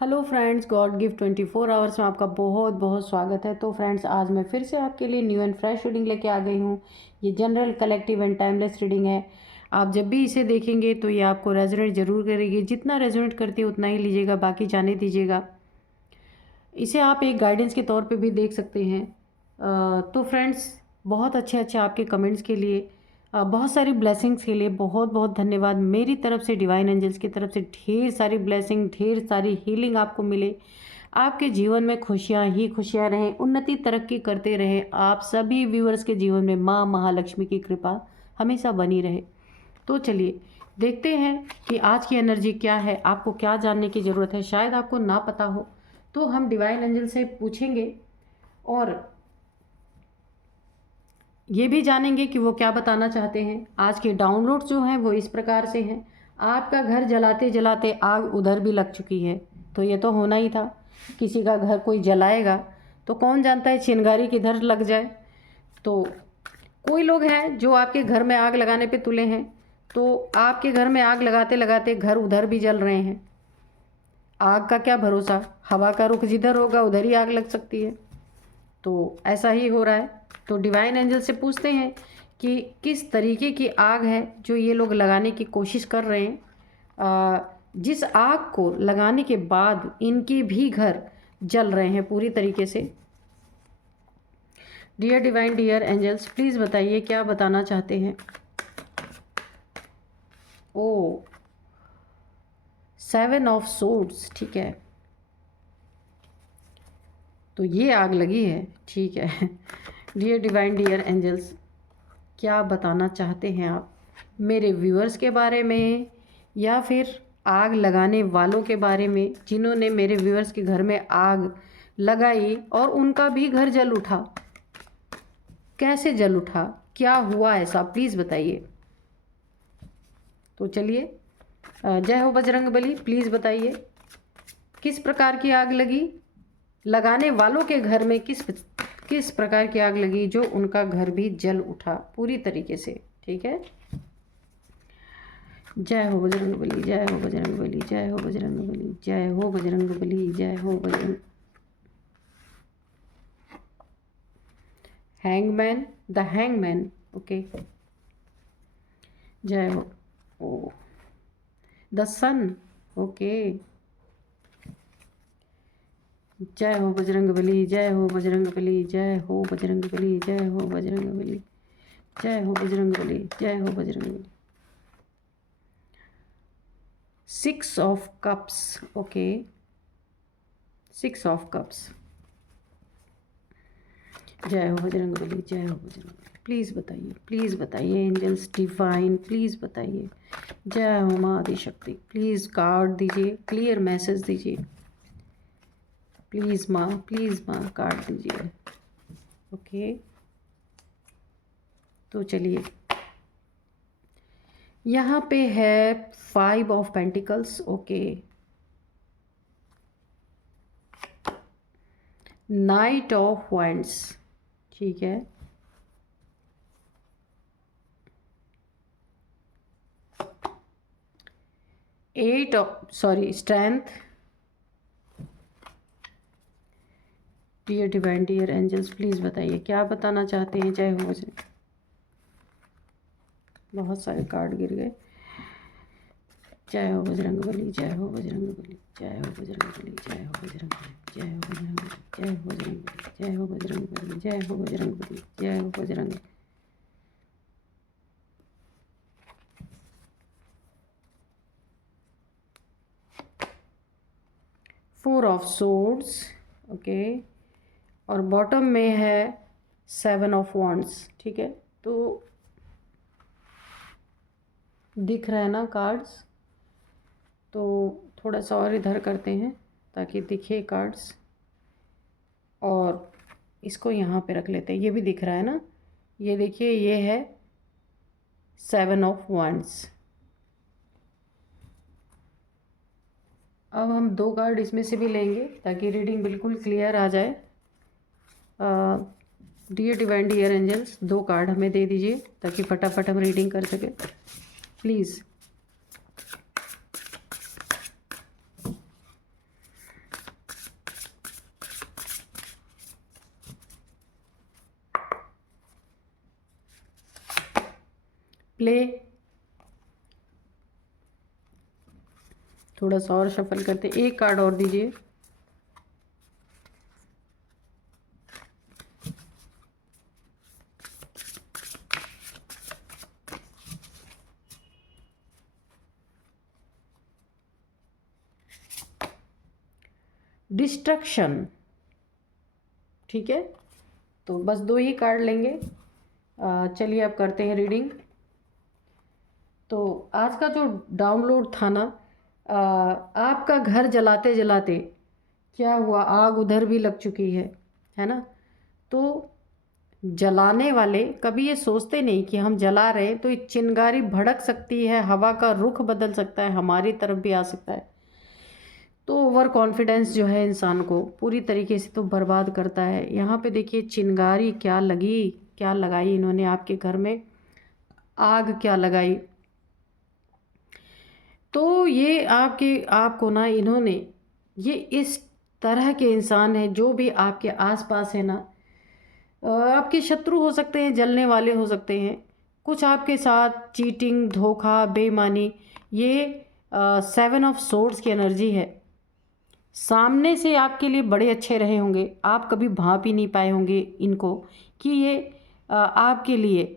Hello friends, God gift 24 hours में आपका बहुत बहुत स्वागत है। तो फ्रेंड्स, आज मैं फिर से आपके लिए न्यू एंड फ्रेश रीडिंग लेके आ गई हूँ। ये general, collective and timeless reading है। आप जब भी इसे देखेंगे तो ये आपको रेजोनेट ज़रूर करेगी। जितना रेजोनेट करती है उतना ही लीजिएगा, बाकी जाने दीजिएगा। इसे आप एक गाइडेंस के तौर पे भी देख सकते हैं। तो फ्रेंड्स, बहुत अच्छे अच्छे आपके कमेंट्स के लिए, बहुत सारी ब्लेसिंग्स के लिए बहुत बहुत धन्यवाद। मेरी तरफ से, डिवाइन एंजल्स की तरफ से ढेर सारी ब्लेसिंग, ढेर सारी हीलिंग आपको मिले। आपके जीवन में खुशियाँ ही खुशियाँ रहें, उन्नति तरक्की करते रहें। आप सभी व्यूअर्स के जीवन में माँ महालक्ष्मी की कृपा हमेशा बनी रहे। तो चलिए देखते हैं कि आज की एनर्जी क्या है, आपको क्या जानने की ज़रूरत है। शायद आपको ना पता हो तो हम डिवाइन एंजल से पूछेंगे और ये भी जानेंगे कि वो क्या बताना चाहते हैं। आज के डाउनलोड्स जो हैं वो इस प्रकार से हैं। आपका घर जलाते जलाते आग उधर भी लग चुकी है, तो ये तो होना ही था। किसी का घर कोई जलाएगा तो कौन जानता है चिंगारी किधर लग जाए। तो कोई लोग हैं जो आपके घर में आग लगाने पे तुले हैं, तो आपके घर में आग लगाते लगाते घर उधर भी जल रहे हैं। आग का क्या भरोसा, हवा का रुख जिधर होगा उधर ही आग लग सकती है। तो ऐसा ही हो रहा है। तो डिवाइन एंजल से पूछते हैं कि किस तरीके की आग है जो ये लोग लगाने की कोशिश कर रहे हैं, जिस आग को लगाने के बाद इनके भी घर जल रहे हैं पूरी तरीके से। Dear divine, dear angels, please बताइए क्या बताना चाहते हैं। ओ, 7 ऑफ सोर्ड्स, ठीक है। तो ये आग लगी है, ठीक है। डियर डिवाइन, डियर एंजल्स, क्या बताना चाहते हैं आप मेरे व्यूअर्स के बारे में, या फिर आग लगाने वालों के बारे में जिन्होंने मेरे व्यूअर्स के घर में आग लगाई और उनका भी घर जल उठा। कैसे जल उठा, क्या हुआ ऐसा, प्लीज़ बताइए। तो चलिए, जय हो बजरंगबली, प्लीज़ बताइए किस प्रकार की आग लगी, लगाने वालों के घर में किस प्रकार की आग लगी जो उनका घर भी जल उठा पूरी तरीके से, ठीक है। जय हो बजरंगबली, जय हो बजरंगबली, जय हो बजरंगबली, जय हो बजरंगबली, जय हो Bajrang. Hangman, the hangman, okay. जय हो। ओ, द सन, ओके। जय हो बजरंगबली, जय हो बजरंगबली, जय हो बजरंगबली, जय हो बजरंगबली, जय हो बजरंगबली, जय हो Bajrangbali. 6 of cups, okay. 6 of cups. जय हो बजरंगबली, जय हो बजरंगबली। प्लीज़ बताइए, प्लीज़ बताइए एंजल्स डिवाइन, प्लीज़ बताइए। जय हो माँ आदिशक्ति, प्लीज़ कार्ड दीजिए, क्लियर मैसेज दीजिए। प्लीज़ माँ कार्ड दीजिए, ओके। तो चलिए, यहाँ पे है 5 of pentacles, okay. Knight of wands, ठीक है। Strength. Dear divine, dear angels, please बताइए क्या बताना चाहते हैं। जय हो बजरंग। बहुत सारे कार्ड गिर गए। जय हो बजरंगबली, जय हो बजरंगबली, जय हो बजरंगबली, जय हो बजरंगबली, जय हो बजरंगबली, जय हो बजरंगबली, जय हो बजरंगबली, जय हो बजरंगबली, जय हो Bajrang. Four of swords, okay. और बॉटम में है 7 ऑफ वॉन्ड्स, ठीक है। तो दिख रहा है ना कार्ड्स, तो थोड़ा सा और इधर करते हैं ताकि दिखे कार्ड्स, और इसको यहाँ पे रख लेते हैं। ये भी दिख रहा है ना, ये देखिए, ये है 7 ऑफ वॉन्ड्स। अब हम 2 कार्ड इसमें से भी लेंगे ताकि रीडिंग बिल्कुल क्लियर आ जाए। Dear divine, dear angels, 2 card हमें दे दीजिए ताकि फटाफट हम रीडिंग कर सकें, प्लीज़। प्ले। थोड़ा सा और शफल करते, एक कार्ड और दीजिए। डिस्ट्रक्शन। ठीक है, तो बस 2 ही कार्ड लेंगे। चलिए अब करते हैं रीडिंग। तो आज का जो डाउनलोड था ना, आपका घर जलाते जलाते क्या हुआ, आग उधर भी लग चुकी है ना। तो जलाने वाले कभी ये सोचते नहीं कि हम जला रहे हैं तो ये चिंगारी भड़क सकती है, हवा का रुख बदल सकता है, हमारी तरफ भी आ सकता है। तो ओवर कॉन्फिडेंस जो है इंसान को पूरी तरीके से तो बर्बाद करता है। यहाँ पे देखिए चिंगारी क्या लगी, क्या लगाई इन्होंने आपके घर में, आग क्या लगाई। तो ये आपको ना इन्होंने, ये इस तरह के इंसान है जो भी आपके आसपास है ना, आपके शत्रु हो सकते हैं, जलने वाले हो सकते हैं, कुछ आपके साथ चीटिंग, धोखा, बेईमानी। ये 7 ऑफ सोर्ड्स की एनर्जी है। सामने से आपके लिए बड़े अच्छे रहे होंगे, आप कभी भांप ही नहीं पाए होंगे इनको कि ये आपके लिए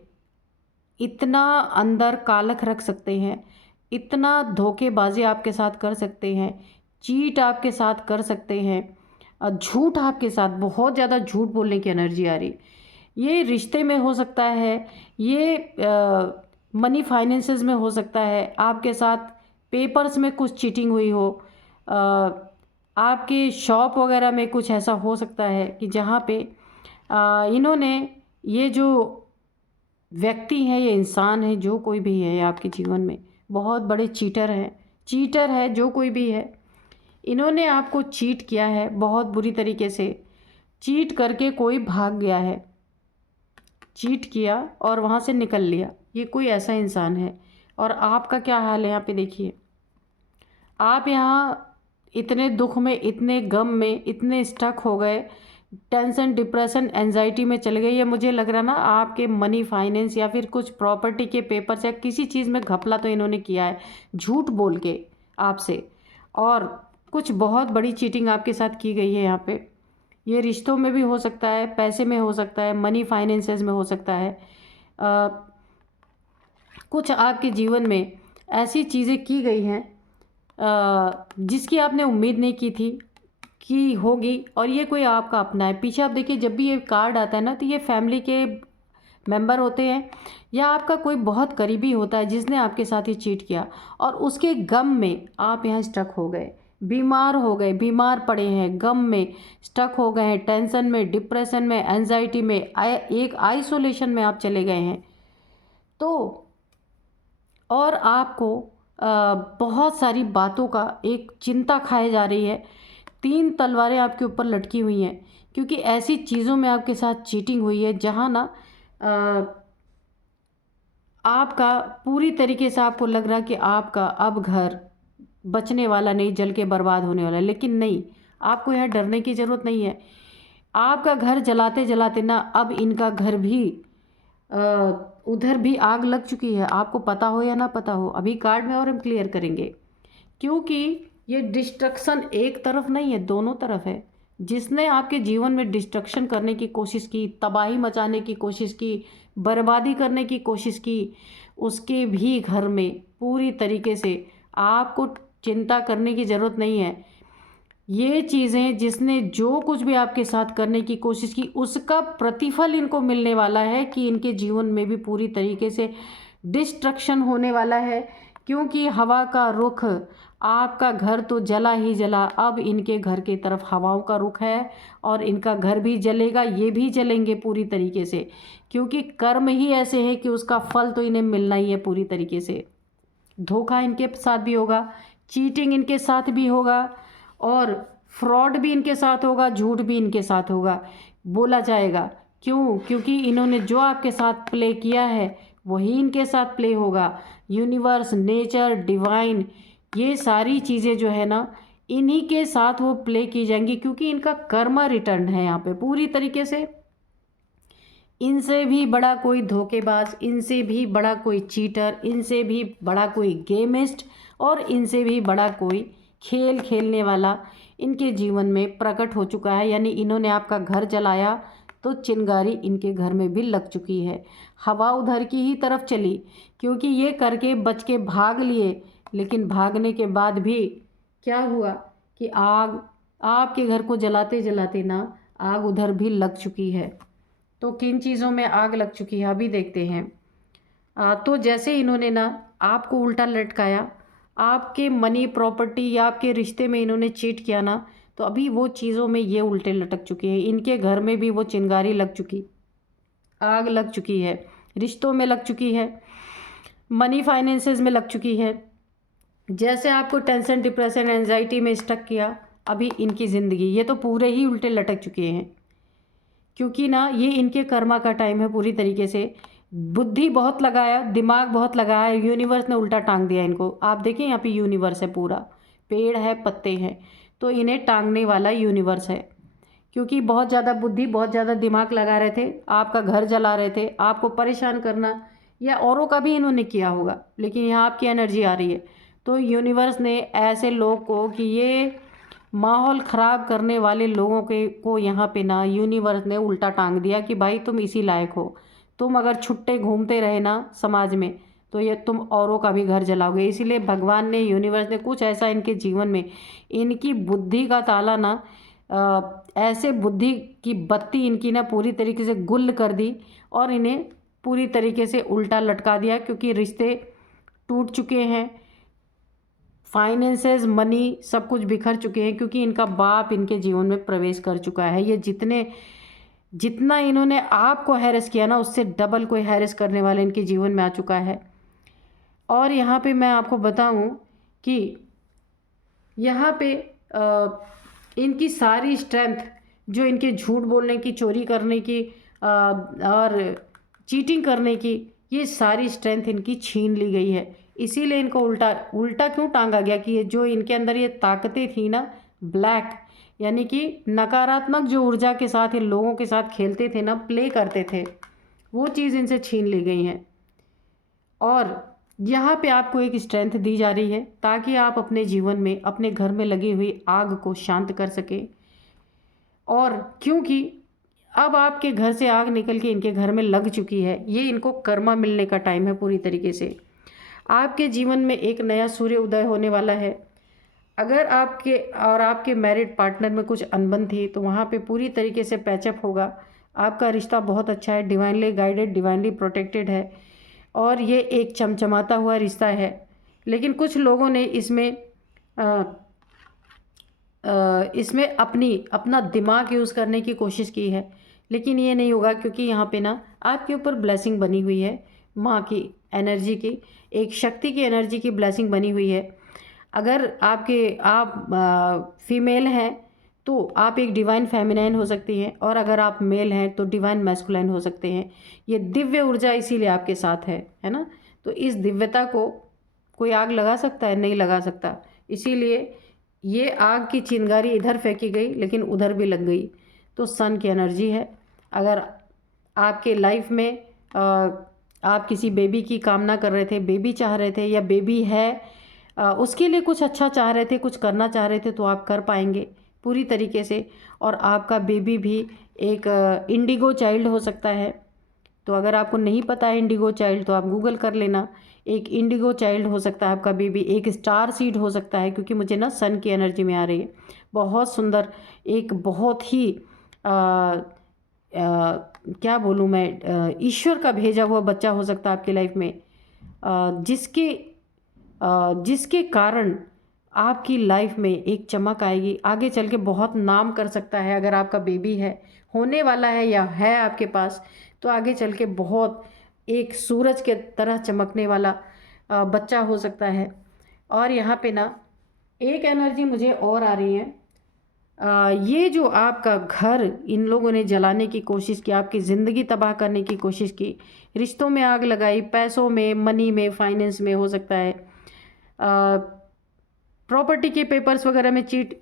इतना अंदर कालख रख सकते हैं, इतना धोखेबाजी आपके साथ कर सकते हैं, चीट आपके साथ कर सकते हैं, झूठ आपके साथ, बहुत ज़्यादा झूठ बोलने की एनर्जी आ रही। ये रिश्ते में हो सकता है, ये मनी फाइनेंसेस में हो सकता है, आपके साथ पेपर्स में कुछ चीटिंग हुई हो, आपके शॉप वगैरह में कुछ ऐसा हो सकता है कि जहाँ पे इन्होंने, ये जो व्यक्ति है, ये इंसान है, जो कोई भी है आपके जीवन में, बहुत बड़े चीटर है जो कोई भी है, इन्होंने आपको चीट किया है बहुत बुरी तरीके से। चीट करके कोई भाग गया है, चीट किया और वहाँ से निकल लिया, ये कोई ऐसा इंसान है। और आपका क्या हाल है यहाँ पे देखिए, आप यहाँ इतने दुख में, इतने गम में, इतने स्टक हो गए, टेंशन, डिप्रेशन, एंजाइटी में चले गए। ये मुझे लग रहा ना आपके मनी फाइनेंस या फिर कुछ प्रॉपर्टी के पेपर्स या किसी चीज़ में घपला तो इन्होंने किया है झूठ बोल के आपसे, और कुछ बहुत बड़ी चीटिंग आपके साथ की गई है यहाँ पे। ये रिश्तों में भी हो सकता है, पैसे में हो सकता है, मनी फाइनेंसेस में हो सकता है। कुछ आपके जीवन में ऐसी चीज़ें की गई हैं जिसकी आपने उम्मीद नहीं की थी कि होगी, और ये कोई आपका अपना है। पीछे आप देखिए, जब भी ये कार्ड आता है ना, तो ये फैमिली के मेंबर होते हैं या आपका कोई बहुत करीबी होता है जिसने आपके साथ ही चीट किया, और उसके गम में आप यहाँ स्टक हो गए, बीमार हो गए, बीमार पड़े हैं, गम में स्टक हो गए हैं, टेंशन में, डिप्रेशन में, एंजाइटी में, एक आइसोलेशन में आप चले गए हैं। तो और आपको बहुत सारी बातों का एक चिंता खाए जा रही है, 3 तलवारें आपके ऊपर लटकी हुई हैं, क्योंकि ऐसी चीज़ों में आपके साथ चीटिंग हुई है जहाँ ना आपका पूरी तरीके से आपको लग रहा है कि आपका अब घर बचने वाला नहीं, जल के बर्बाद होने वाला है। लेकिन नहीं, आपको यह डरने की ज़रूरत नहीं है। आपका घर जलाते जलाते ना अब इनका घर भी उधर भी आग लग चुकी है, आपको पता हो या ना पता हो। अभी कार्ड में और हम क्लियर करेंगे, क्योंकि ये डिस्ट्रक्शन एक तरफ नहीं है, दोनों तरफ है। जिसने आपके जीवन में डिस्ट्रक्शन करने की कोशिश की, तबाही मचाने की कोशिश की, बर्बादी करने की कोशिश की, उसके भी घर में पूरी तरीके से आपको चिंता करने की ज़रूरत नहीं है। ये चीज़ें, जिसने जो कुछ भी आपके साथ करने की कोशिश की, उसका प्रतिफल इनको मिलने वाला है कि इनके जीवन में भी पूरी तरीके से डिस्ट्रक्शन होने वाला है। क्योंकि हवा का रुख, आपका घर तो जला ही जला, अब इनके घर की तरफ हवाओं का रुख है, और इनका घर भी जलेगा, ये भी जलेंगे पूरी तरीके से, क्योंकि कर्म ही ऐसे है कि उसका फल तो इन्हें मिलना ही है पूरी तरीके से। धोखा इनके साथ भी होगा, चीटिंग इनके साथ भी होगा, और फ्रॉड भी इनके साथ होगा, झूठ भी इनके साथ होगा, बोला जाएगा। क्यों? क्योंकि इन्होंने जो आपके साथ प्ले किया है वही इनके साथ प्ले होगा। यूनिवर्स, नेचर, डिवाइन, ये सारी चीज़ें जो है ना, इन्हीं के साथ वो प्ले की जाएंगी, क्योंकि इनका कर्मा रिटर्न है यहाँ पे पूरी तरीके से। इनसे भी बड़ा कोई धोखेबाज, इनसे भी बड़ा कोई चीटर, इनसे भी बड़ा कोई गेमिस्ट और इनसे भी बड़ा कोई खेल खेलने वाला इनके जीवन में प्रकट हो चुका है। यानी इन्होंने आपका घर जलाया तो चिंगारी इनके घर में भी लग चुकी है। हवा उधर की ही तरफ चली, क्योंकि ये करके बच के भाग लिए, लेकिन भागने के बाद भी क्या हुआ कि आग आपके घर को जलाते जलाते ना आग उधर भी लग चुकी है। तो किन चीज़ों में आग लग चुकी है अभी देखते हैं। तो जैसे इन्होंने ना आपको उल्टा लटकाया, आपके मनी प्रॉपर्टी या आपके रिश्ते में इन्होंने चीट किया ना, तो अभी वो चीज़ों में ये उल्टे लटक चुके हैं। इनके घर में भी वो चिंगारी लग चुकी, आग लग चुकी है, रिश्तों में लग चुकी है, मनी फाइनेंसेस में लग चुकी है। जैसे आपको टेंशन, डिप्रेशन, एंजाइटी में स्टक किया, अभी इनकी ज़िंदगी ये तो पूरे ही उल्टे लटक चुके हैं, क्योंकि ना ये इनके कर्मा का टाइम है पूरी तरीके से। बुद्धि बहुत लगाया, दिमाग बहुत लगाया, यूनिवर्स ने उल्टा टांग दिया इनको। आप देखिए यहाँ पे यूनिवर्स है, पूरा पेड़ है, पत्ते हैं, तो इन्हें टांगने वाला यूनिवर्स है। क्योंकि बहुत ज़्यादा बुद्धि, बहुत ज़्यादा दिमाग लगा रहे थे, आपका घर जला रहे थे, आपको परेशान करना या औरों का भी इन्होंने किया होगा, लेकिन यहाँ आपकी एनर्जी आ रही है। तो यूनिवर्स ने ऐसे लोग को कि ये माहौल ख़राब करने वाले लोगों के को यहाँ पे ना यूनिवर्स ने उल्टा टांग दिया कि भाई तुम इसी लायक हो। तुम अगर छुट्टे घूमते रहे ना समाज में, तो ये तुम औरों का भी घर जलाओगे। इसीलिए भगवान ने, यूनिवर्स ने कुछ ऐसा इनके जीवन में, इनकी बुद्धि का ताला ना ऐसे बुद्धि की बत्ती इनकी ना पूरी तरीके से गुल कर दी और इन्हें पूरी तरीके से उल्टा लटका दिया। क्योंकि रिश्ते टूट चुके हैं, फाइनेंसेस, मनी सब कुछ बिखर चुके हैं, क्योंकि इनका बाप इनके जीवन में प्रवेश कर चुका है। ये जितना इन्होंने आपको हैरेस किया ना, उससे डबल कोई हैरेस करने वाला इनके जीवन में आ चुका है। और यहाँ पे मैं आपको बताऊँ कि यहाँ पे इनकी सारी स्ट्रेंथ, जो इनके झूठ बोलने की, चोरी करने की और चीटिंग करने की, ये सारी स्ट्रेंथ इनकी छीन ली गई है। इसीलिए इनको उल्टा उल्टा क्यों टांगा गया कि ये जो इनके अंदर ये ताकतें थी ना, ब्लैक, यानी कि नकारात्मक जो ऊर्जा के साथ ये लोगों के साथ खेलते थे ना, प्ले करते थे, वो चीज़ इनसे छीन ली गई है। और यहाँ पे आपको एक स्ट्रेंथ दी जा रही है ताकि आप अपने जीवन में, अपने घर में लगी हुई आग को शांत कर सकें। और क्योंकि अब आपके घर से आग निकल के इनके घर में लग चुकी है, ये इनको कर्मा मिलने का टाइम है पूरी तरीके से। आपके जीवन में एक नया सूर्य उदय होने वाला है। अगर आपके मैरिड पार्टनर में कुछ अनबन थी, तो वहाँ पे पूरी तरीके से पैचअप होगा। आपका रिश्ता बहुत अच्छा है, डिवाइनली गाइडेड, डिवाइनली प्रोटेक्टेड है, और ये एक चमचमाता हुआ रिश्ता है। लेकिन कुछ लोगों ने इसमें अपना दिमाग यूज़ करने की कोशिश की है, लेकिन ये नहीं होगा, क्योंकि यहाँ पे ना आपके ऊपर ब्लेसिंग बनी हुई है, माँ की एनर्जी की, एक शक्ति की एनर्जी की ब्लेसिंग बनी हुई है। अगर आप फीमेल हैं तो आप एक डिवाइन फेमिनाइन हो सकती हैं, और अगर आप मेल हैं तो डिवाइन मैस्कुलाइन हो सकते हैं। ये दिव्य ऊर्जा इसीलिए आपके साथ है ना। तो इस दिव्यता को कोई आग लगा सकता है? नहीं लगा सकता। इसीलिए ये आग की चिंगारी इधर फेंकी गई, लेकिन उधर भी लग गई। तो सन की एनर्जी है। अगर आपके लाइफ में आप किसी बेबी की कामना कर रहे थे, बेबी चाह रहे थे, या बेबी है, उसके लिए कुछ अच्छा चाह रहे थे, कुछ करना चाह रहे थे, तो आप कर पाएंगे पूरी तरीके से। और आपका बेबी भी एक इंडिगो चाइल्ड हो सकता है। तो अगर आपको नहीं पता है इंडिगो चाइल्ड, तो आप गूगल कर लेना। एक इंडिगो चाइल्ड हो सकता है आपका बेबी, एक स्टार सीड हो सकता है, क्योंकि मुझे ना सन की एनर्जी में आ रही है। बहुत सुंदर, एक बहुत ही क्या बोलूँ मैं, ईश्वर का भेजा हुआ बच्चा हो सकता है आपकी लाइफ में, जिसके कारण आपकी लाइफ में एक चमक आएगी। आगे चल के बहुत नाम कर सकता है। अगर आपका बेबी है, होने वाला है, या है आपके पास, तो आगे चल के बहुत एक सूरज के तरह चमकने वाला बच्चा हो सकता है। और यहाँ पे ना एक एनर्जी मुझे और आ रही है। ये जो आपका घर इन लोगों ने जलाने की कोशिश की, आपकी ज़िंदगी तबाह करने की कोशिश की, रिश्तों में आग लगाई, पैसों में, मनी में, फाइनेंस में हो सकता है, प्रॉपर्टी के पेपर्स वगैरह में चीट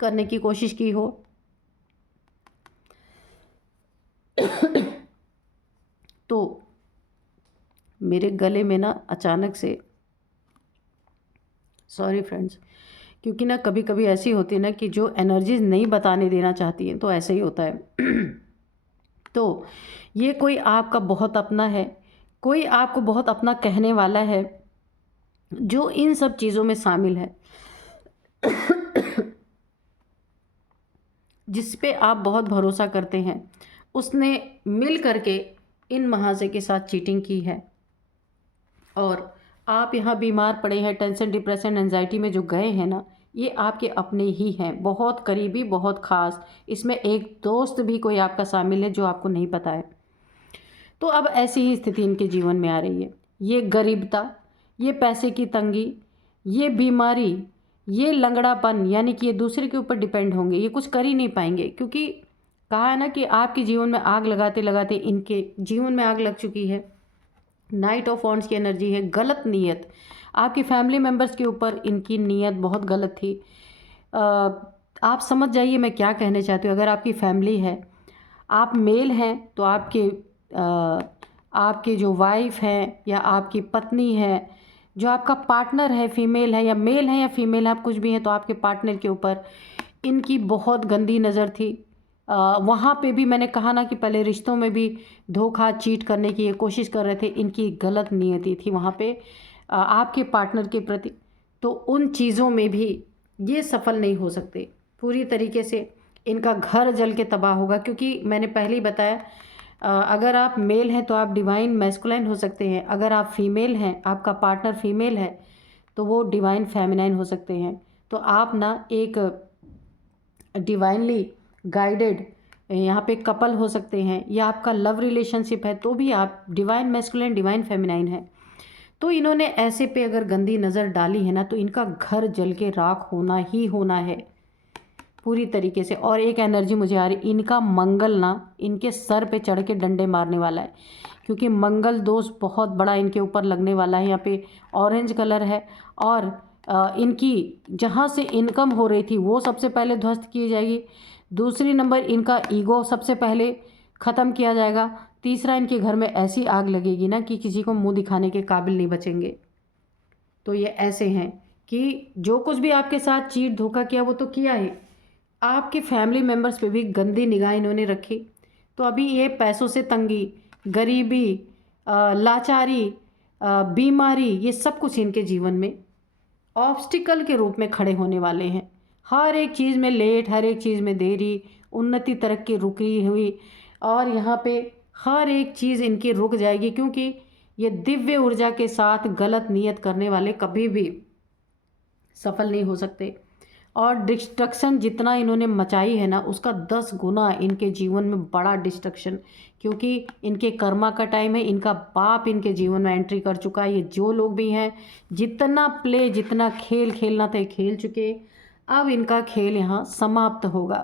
करने की कोशिश की हो, तो मेरे गले में ना अचानक से, सॉरी फ्रेंड्स, क्योंकि ना कभी कभी ऐसी होती है ना कि जो एनर्जीज नहीं बताने देना चाहती हैं, तो ऐसा ही होता है। तो ये कोई आपका बहुत अपना है, कोई आपको बहुत अपना कहने वाला है, जो इन सब चीज़ों में शामिल है, जिस पे आप बहुत भरोसा करते हैं। उसने मिल करके इन महाशय के साथ चीटिंग की है, और आप यहाँ बीमार पड़े हैं, टेंशन, डिप्रेशन, एंजाइटी में जो गए हैं ना, ये आपके अपने ही हैं, बहुत करीबी, बहुत खास। इसमें एक दोस्त भी कोई आपका शामिल है जो आपको नहीं पता है। तो अब ऐसी ही स्थिति इनके जीवन में आ रही है। ये गरीबता, ये पैसे की तंगी, ये बीमारी, ये लंगड़ापन, यानी कि ये दूसरे के ऊपर डिपेंड होंगे, ये कुछ कर ही नहीं पाएंगे, क्योंकि कहा है ना कि आपके जीवन में आग लगाते लगाते इनके जीवन में आग लग चुकी है। नाइट ऑफ वॉन्ड्स की एनर्जी है, गलत नीयत। आपकी फैमिली मेम्बर्स के ऊपर इनकी नीयत बहुत गलत थी। अ, आप समझ जाइए मैं क्या कहना चाहती हूँ। अगर आपकी फैमिली है, आप मेल हैं, तो आपके जो वाइफ हैं या आपकी पत्नी है, जो आपका पार्टनर है, फीमेल है या मेल है या फीमेल है, आप कुछ भी हैं, तो आपके पार्टनर के ऊपर इनकी बहुत गंदी नज़र थी। वहाँ पे भी मैंने कहा ना कि पहले रिश्तों में भी धोखा, चीट करने की ये कोशिश कर रहे थे। इनकी गलत नियति थी वहाँ पे आपके पार्टनर के प्रति। तो उन चीज़ों में भी ये सफल नहीं हो सकते पूरी तरीके से। इनका घर जल के तबाह होगा, क्योंकि मैंने पहले ही बताया, अगर आप मेल हैं तो आप डिवाइन मैस्कुलाइन हो सकते हैं, अगर आप फीमेल हैं, आपका पार्टनर फीमेल है, तो वो डिवाइन फेमिनाइन हो सकते हैं। तो आप ना एक डिवाइनली गाइडेड यहाँ पे कपल हो सकते हैं, या आपका लव रिलेशनशिप है तो भी आप डिवाइन मैस्कुलिन, डिवाइन फेमिनाइन है। तो इन्होंने ऐसे पे अगर गंदी नज़र डाली है ना, तो इनका घर जल के राख होना ही होना है पूरी तरीके से। और एक एनर्जी मुझे आ रही, इनका मंगल ना इनके सर पे चढ़ के डंडे मारने वाला है, क्योंकि मंगल दोष बहुत बड़ा इनके ऊपर लगने वाला है। यहाँ पे ऑरेंज कलर है, और इनकी जहाँ से इनकम हो रही थी वो सबसे पहले ध्वस्त की जाएगी। दूसरी नंबर, इनका ईगो सबसे पहले ख़त्म किया जाएगा। तीसरा, इनके घर में ऐसी आग लगेगी ना कि किसी को मुंह दिखाने के काबिल नहीं बचेंगे। तो ये ऐसे हैं कि जो कुछ भी आपके साथ चीट धोखा किया वो तो किया ही, आपके फैमिली मेम्बर्स पे भी गंदी निगाह इन्होंने रखी। तो अभी ये पैसों से तंगी, गरीबी, लाचारी, बीमारी, ये सब कुछ इनके जीवन में ऑब्स्टिकल के रूप में खड़े होने वाले हैं। हर एक चीज़ में लेट, हर एक चीज़ में देरी, उन्नति तरक्की रुकी हुई, और यहाँ पे हर एक चीज़ इनकी रुक जाएगी, क्योंकि ये दिव्य ऊर्जा के साथ गलत नियत करने वाले कभी भी सफल नहीं हो सकते। और डिस्ट्रक्शन जितना इन्होंने मचाई है ना, उसका 10 गुना इनके जीवन में बड़ा डिस्ट्रक्शन, क्योंकि इनके कर्मा का टाइम है। इनका बाप इनके जीवन में एंट्री कर चुका है। ये जो लोग भी हैं, जितना प्ले, जितना खेल खेलना था खेल चुके। अब इनका खेल यहाँ समाप्त होगा,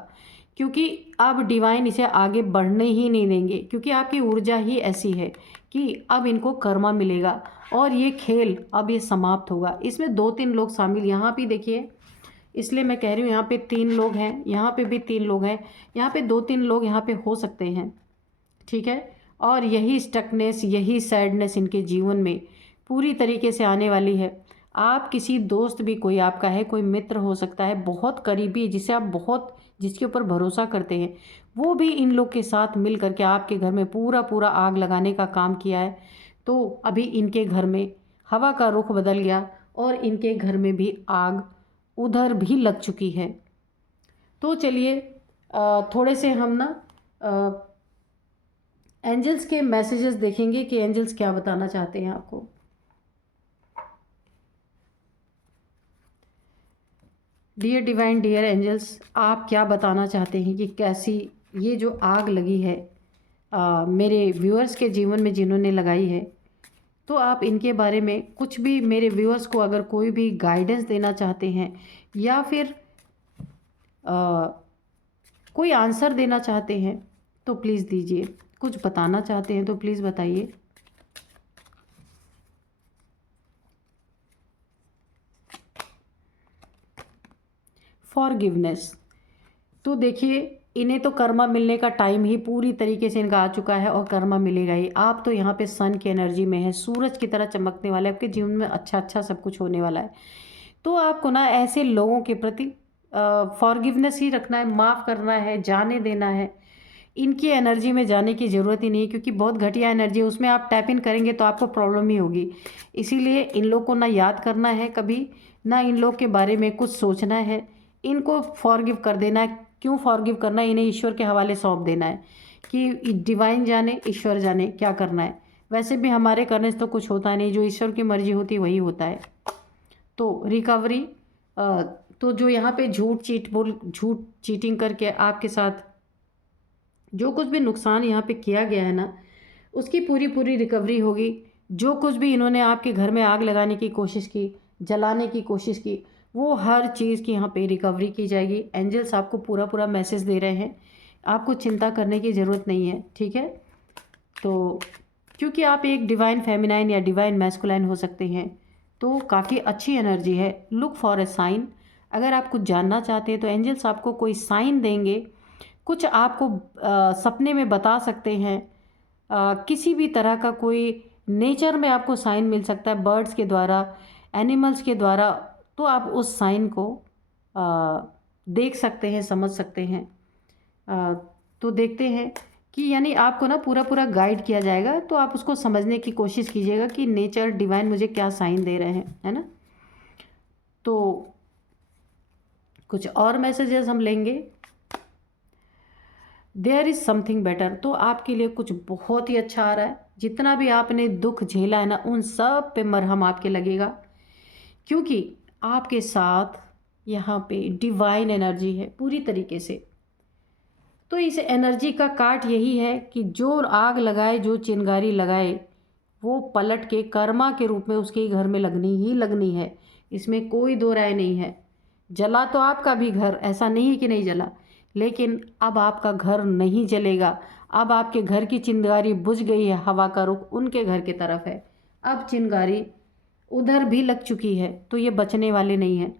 क्योंकि अब डिवाइन इसे आगे बढ़ने ही नहीं देंगे, क्योंकि आपकी ऊर्जा ही ऐसी है कि अब इनको कर्मा मिलेगा, और ये खेल अब ये समाप्त होगा। इसमें 2-3 लोग शामिल, यहाँ भी देखिए, इसलिए मैं कह रही हूँ यहाँ पे 3 लोग हैं, यहाँ पे भी 3 लोग हैं, यहाँ पे 2-3 लोग यहाँ पे हो सकते हैं, ठीक है। और यही स्टकनेस, यही सैडनेस इनके जीवन में पूरी तरीके से आने वाली है। आप किसी दोस्त भी, कोई आपका है, कोई मित्र हो सकता है बहुत करीबी, जिसे आप बहुत, जिसके ऊपर भरोसा करते हैं, वो भी इन लोग के साथ मिल करके आपके घर में पूरा पूरा आग लगाने का काम किया है। तो अभी इनके घर में हवा का रुख बदल गया, और इनके घर में भी आग उधर भी लग चुकी है। तो चलिए थोड़े से हम ना एंजल्स के मैसेजेस देखेंगे कि एंजल्स क्या बताना चाहते हैं आपको। डियर डिवाइन, डियर एंजल्स, आप क्या बताना चाहते हैं कि कैसी ये जो आग लगी है मेरे व्यूअर्स के जीवन में जिन्होंने लगाई है। तो आप इनके बारे में कुछ भी, मेरे व्यूअर्स को अगर कोई भी गाइडेंस देना चाहते हैं, या फिर कोई आंसर देना चाहते हैं, तो प्लीज़ दीजिए। कुछ बताना चाहते हैं तो प्लीज़ बताइए। फॉरगिवनेस, तो देखिए इन्हें तो कर्मा मिलने का टाइम ही पूरी तरीके से इनका आ चुका है और कर्मा मिलेगा ही। आप तो यहाँ पे सन की एनर्जी में है, सूरज की तरह चमकने वाले, आपके जीवन में अच्छा अच्छा सब कुछ होने वाला है। तो आपको ना ऐसे लोगों के प्रति फॉरगिवनेस ही रखना है, माफ़ करना है, जाने देना है। इनकी एनर्जी में जाने की ज़रूरत ही नहीं, क्योंकि बहुत घटिया एनर्जी है, उसमें आप टैप इन करेंगे तो आपको प्रॉब्लम ही होगी। इसीलिए इन लोग को ना याद करना है कभी, ना इन लोग के बारे में कुछ सोचना है, इनको फॉरगिव कर देना है। क्यों फॉरगिव करना है? इन्हें ईश्वर के हवाले सौंप देना है कि डिवाइन जाने, ईश्वर जाने क्या करना है। वैसे भी हमारे करने से तो कुछ होता नहीं, जो ईश्वर की मर्जी होती वही होता है। तो रिकवरी, तो जो यहाँ पे झूठ चीटिंग करके आपके साथ जो कुछ भी नुकसान यहाँ पे किया गया है ना, उसकी पूरी पूरी रिकवरी होगी। जो कुछ भी इन्होंने आपके घर में आग लगाने की कोशिश की, जलाने की कोशिश की, वो हर चीज़ की यहाँ पे रिकवरी की जाएगी। एंजल्स आपको पूरा पूरा मैसेज दे रहे हैं, आपको चिंता करने की ज़रूरत नहीं है, ठीक है। तो क्योंकि आप एक डिवाइन फेमिनाइन या डिवाइन मैस्कुलाइन हो सकते हैं, तो काफ़ी अच्छी एनर्जी है। Look for a sign. अगर आप कुछ जानना चाहते हैं तो एंजल्स आपको कोई साइन देंगे, कुछ आपको सपने में बता सकते हैं। किसी भी तरह का कोई नेचर में आपको साइन मिल सकता है, बर्ड्स के द्वारा, एनिमल्स के द्वारा। तो आप उस साइन को देख सकते हैं, समझ सकते हैं। तो देखते हैं कि यानी आपको ना पूरा पूरा गाइड किया जाएगा, तो आप उसको समझने की कोशिश कीजिएगा कि नेचर डिवाइन मुझे क्या साइन दे रहे हैं, है ना। तो कुछ और मैसेजेस हम लेंगे। There is something better. तो आपके लिए कुछ बहुत ही अच्छा आ रहा है। जितना भी आपने दुख झेला है ना, उन सब पे मरहम आपके लगेगा, क्योंकि आपके साथ यहाँ पे डिवाइन एनर्जी है पूरी तरीके से। तो इस एनर्जी का काट यही है कि जो आग लगाए, जो चिंगारी लगाए, वो पलट के कर्मा के रूप में उसके घर में लगनी ही लगनी है। इसमें कोई दो राय नहीं है। जला तो आपका भी घर, ऐसा नहीं कि नहीं जला, लेकिन अब आपका घर नहीं जलेगा। अब आपके घर की चिंगारी बुझ गई है, हवा का रुख उनके घर की तरफ है। अब चिंगारी उधर भी लग चुकी है, तो ये बचने वाले नहीं हैं।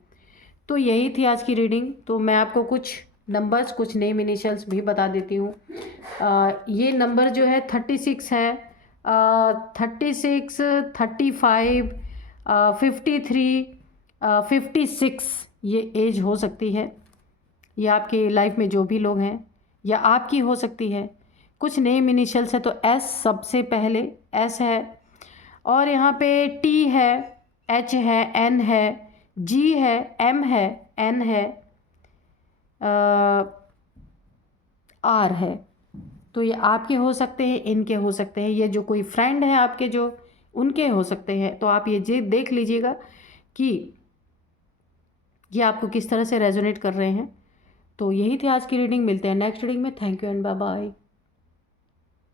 तो यही थी आज की रीडिंग। तो मैं आपको कुछ नंबर्स, कुछ नेम इनिशियल्स भी बता देती हूँ। ये नंबर जो है 36 है, 36, 35, 53, 56 ये एज हो सकती है। ये आपके लाइफ में जो भी लोग हैं या आपकी हो सकती है। कुछ नेम इनिशियल्स है तो एस सबसे पहले, एस है, और यहाँ पे टी है, एच है, एन है, जी है, एम है, एन है, आर है। तो ये आपके हो सकते हैं, इनके हो सकते हैं, ये जो कोई फ्रेंड है आपके जो, उनके हो सकते हैं। तो आप ये देख लीजिएगा कि ये आपको किस तरह से रेजोनेट कर रहे हैं। तो यही थी आज की रीडिंग। मिलते हैं नेक्स्ट रीडिंग में। Thank you and bye bye.